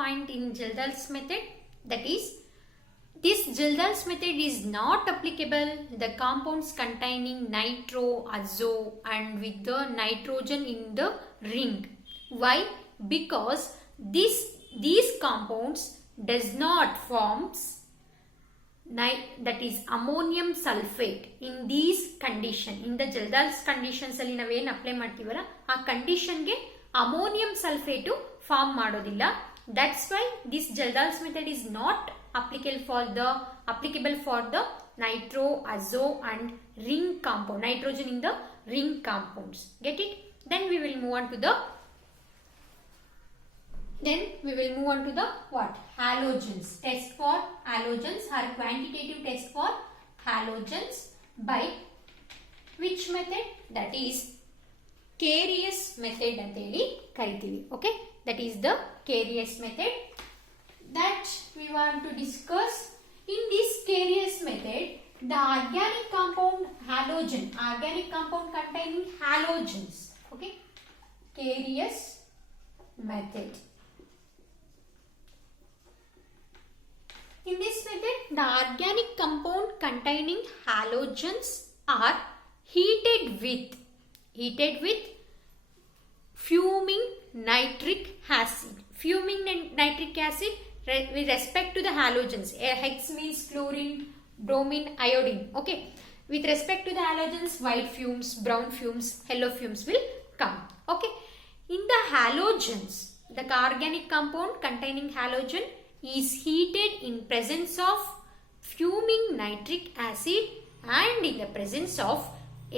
point in Gildart's method, that is, this Gildart's method is not applicable the compounds containing nitro, azo and with the nitrogen in the ring. Why? Because these compounds does not forms that is ammonium sulfate in these condition. In the Gildart's conditions alli ನಾವು ಏನು apply ಮಾಡ್ತೀವಲ್ಲ ಆ ಕಂಡೀಷನ್ಗೆ ammonium sulphate form ಮಾಡೋದಿಲ್ಲ. That's why this Gildart's method is not applicable for the nitro, azo and ring compound, nitrogen in the ring compounds. Get it? Then we will move on to the what? Halogens. Test for halogens or quantitative test for halogens by which method? That is Carius method anteli karitivi. Okay, that is the Carius method that we want to discuss. In this Carius method, the organic compound halogen, organic compound containing halogens. Okay, Carius method. In this method, the organic compound containing halogens are heated with fuming nitric acid. Fuming nitric acid with respect to the halogens. Hex means chlorine, bromine, iodine. Okay. With respect to the halogens, white fumes, brown fumes, yellow fumes will come. Okay. In the halogens, the organic compound containing halogen is heated in presence of fuming nitric acid and in the presence of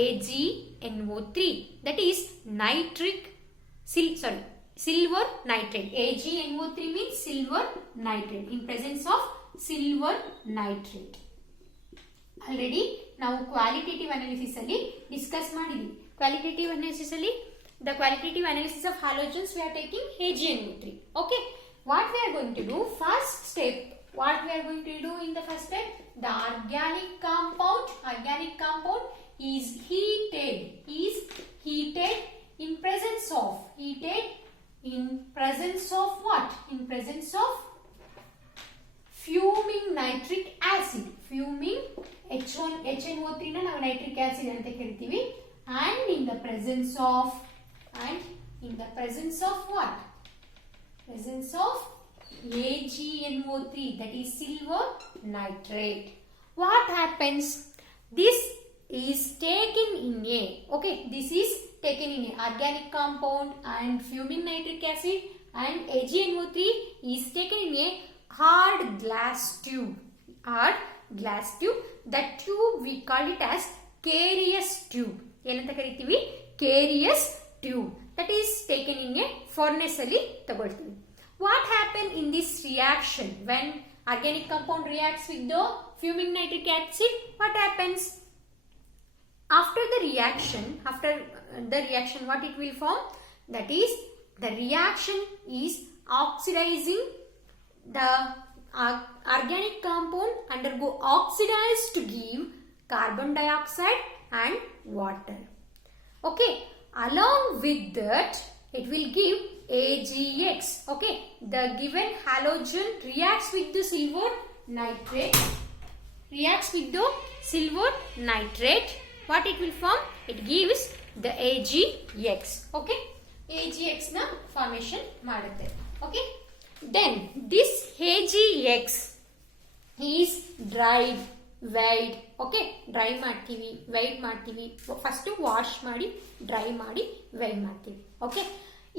AgNO3, that is silver nitrate. AgNO3 means silver nitrate, in presence of silver nitrate. Already now qualitative analysis alli discuss ಮಾಡಿದ್ವಿ. Qualitative analysis alli the qualitative analysis of halogens we are taking AgNO3. Okay. What we are going to do, first step, what we are going to do in the first step, the organic compound is heated in presence of what? In presence of fuming nitric acid. Fuming HNO3 na ನಾವು nitric acid ಅಂತ ಕರಿತೀವಿ. And in the presence of what? Presence of AgNO3, that is silver nitrate. What happens? This is taken in a, okay, this is taken in a organic compound and fuming nitric acid and AgNO3 is taken in a hard glass tube. That tube we call it as Carius tube. ಏನಂತ ಕರಿತೀವಿ? Carius tube. That is taken in a furnace alli ತಗೊಳ್ತೀವಿ. What happens in this reaction when organic compound reacts with the fuming nitric acid? What happens? After the reaction, what it will form? That is, the reaction is oxidizing. The organic compound undergo oxidize to give carbon dioxide and water. Okay. Along with that, it will give AgX. Okay, the given halogen reacts with the silver nitrate. What it will form? It gives the AgX. Okay, AgX na formation ಮಾಡುತ್ತೆ. Okay, then this AgX is dried, weighed. Okay, dry ಮಾಡ್ತೀವಿ, weighed ಮಾಡ್ತೀವಿ. First wash ಮಾಡಿ, dry ಮಾಡಿ, weigh ಮಾಡ್ತೀವಿ. Okay,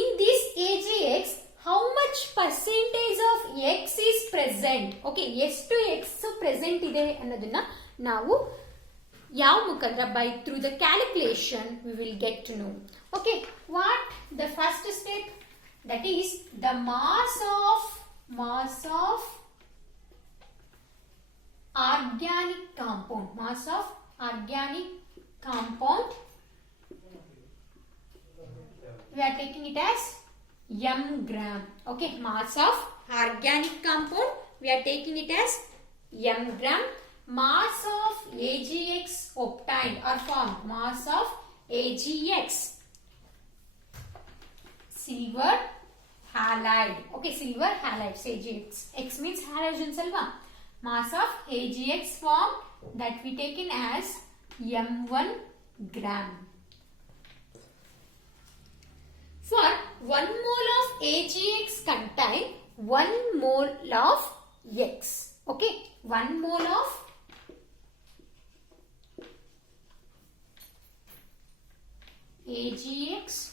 in this AgX, how much percentage of X is present? Okay, ಎಷ್ಟು X present ಇದೆ ಅನ್ನೋದನ್ನ ನಾವು ಯಾವ ಮುಖಾಂತರ by through the calculation we will get to know. Okay, what the first step? That is the mass of organic compound. We are taking it as m gram. Okay, mass of organic compound we are taking it as m gram. Mass of AgX obtained or formed. Mass of AgX silver halide. Okay, silver halides AgX. X means halogens alva. Mass of AgX formed that we taken as m1 gram. For 1 mole of AgX contain 1 mole of X. Okay, 1 mole of AgX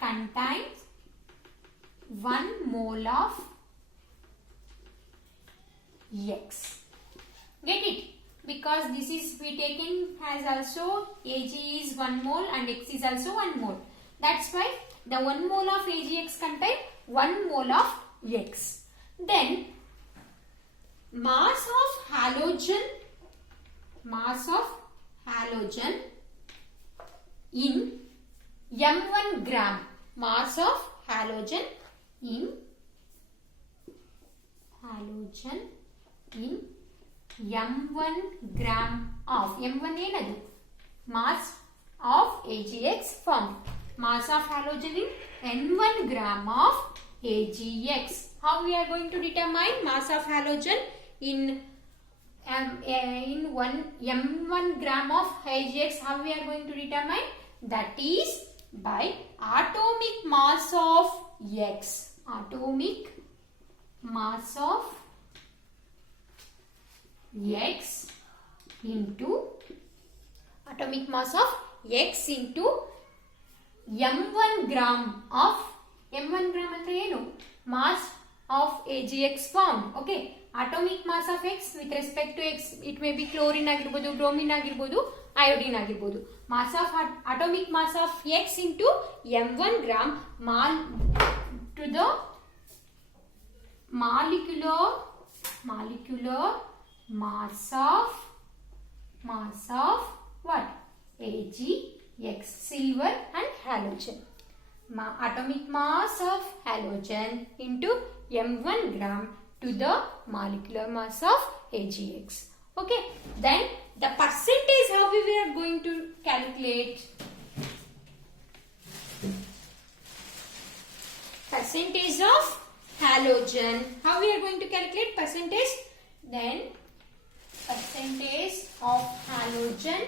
contains 1 mole of X. Get it? Because this is we taken as also Ag is 1 mole and X is also 1 mole. That's why the 1 mole of AgX contain 1 mole of X. Then mass of halogen in m1 gram. Mass of halogen in m1 gram of m1 ಏನದು mass of AgX formed. Mass of halogen in n1 gram of AgX. How we are going to determine mass of halogen in m1 gram of AgX? How we are going to determine? That is by atomic mass of X. Atomic mass of X into atomic mass of X into m1 gram of m1 gram ಅಂದ್ರೆ ಏನು mass of AgX formed. Okay, atomic mass of X with respect to X, it may be chlorine ಆಗಿರಬಹುದು, bromine ಆಗಿರಬಹುದು, iodine ಆಗಿರಬಹುದು. Mass of atomic mass of X into m1 gram to the molecular mass of what? AgX, silver and halogen. Atomic mass of halogen into m1 gram to the molecular mass of AgX. Okay, then the percentage, how we are going to calculate? Percentage of halogen. How we are going to calculate percentage? Then percentage of halogen,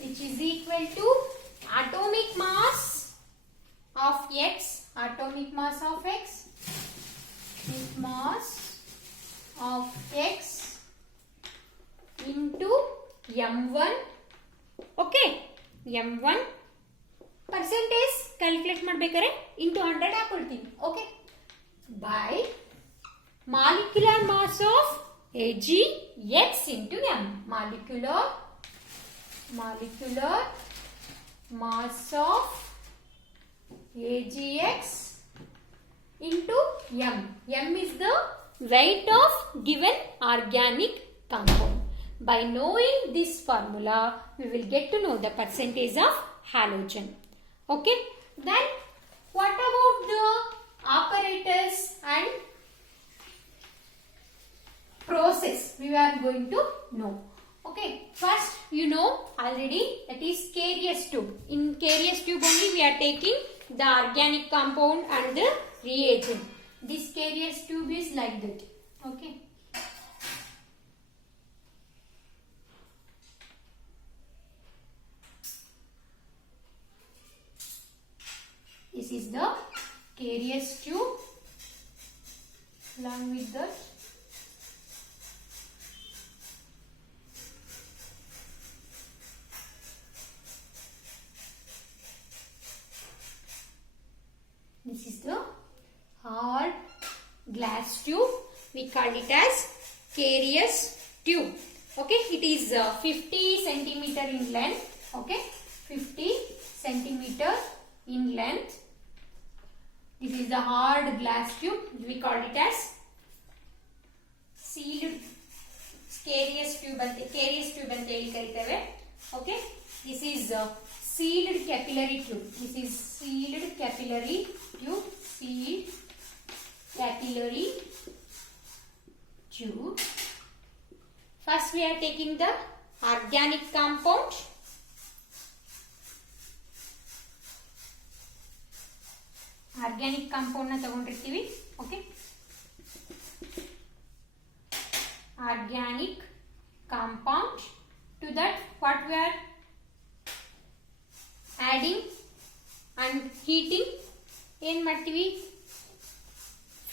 which is equal to atomic mass of X. Atomic mass of X is mass of X into m1. Okay, m1 percentage calculate ಮಾಡಬೇಕಾದ್ರೆ into 100 ಹಾಕೊಳ್ತೀನಿ. Okay, by molecular mass of AgX into m. Molecular mass of AgX into m. M is the weight of given organic compound. By knowing this formula, we will get to know the percentage of halogen. Okay, then what about the apparatus and process we are going to know? Okay, first you know already, that is Carius tube. In Carius tube only we are taking the organic compound and the reagent. This Carius tube is like that. Okay, this is the Carius tube. Along with that, this is the hard glass tube. We call it as Carius tube. Okay, it is 50 centimeter in length. Okay, 50 centimeter in length. This is the hard glass tube. We call it as sealed Carius tube ante ಹೇಳಿ ಕರೀತೇವೆ. Okay, this is sealed capillary tube. This is sealed capillary tube. Sealed capillary tube. First we are taking the organic compound. Organic compound ನ ತಗೊಂಡಿರ್ತೀವಿ. Okay, organic compound. To that what we are adding and heating. ಏನ್ ಮಾಡ್ತೀವಿ?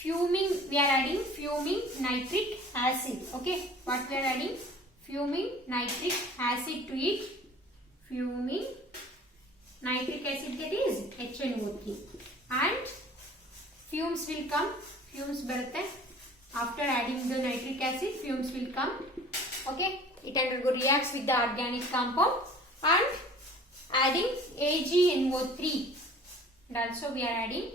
Fuming, we are adding fuming nitric acid. Okay, what we are adding? Fuming nitric acid to it. Fuming nitric acid, that is HNO3, and fumes will come. Fumes barutte after adding the nitric acid. Fumes will come. Okay, it reacts with the organic compound and adding AgNO3, and also we are adding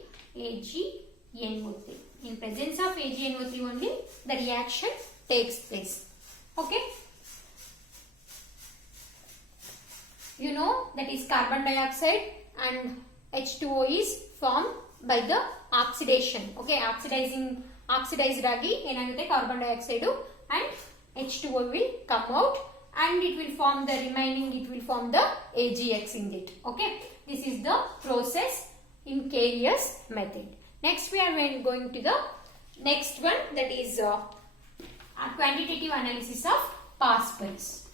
AgNO3. In presence of AgNO3 only the reaction takes place. Okay, you know that is carbon dioxide and H2O is formed by the oxidation. Okay, oxidized agi enagutte carbon dioxide and H2O will come out and it will form the remaining, it will form the AgX in it. Okay, this is the process in Carrier's method. Next we are going to the next one, that is quantitative analysis of phosphorus.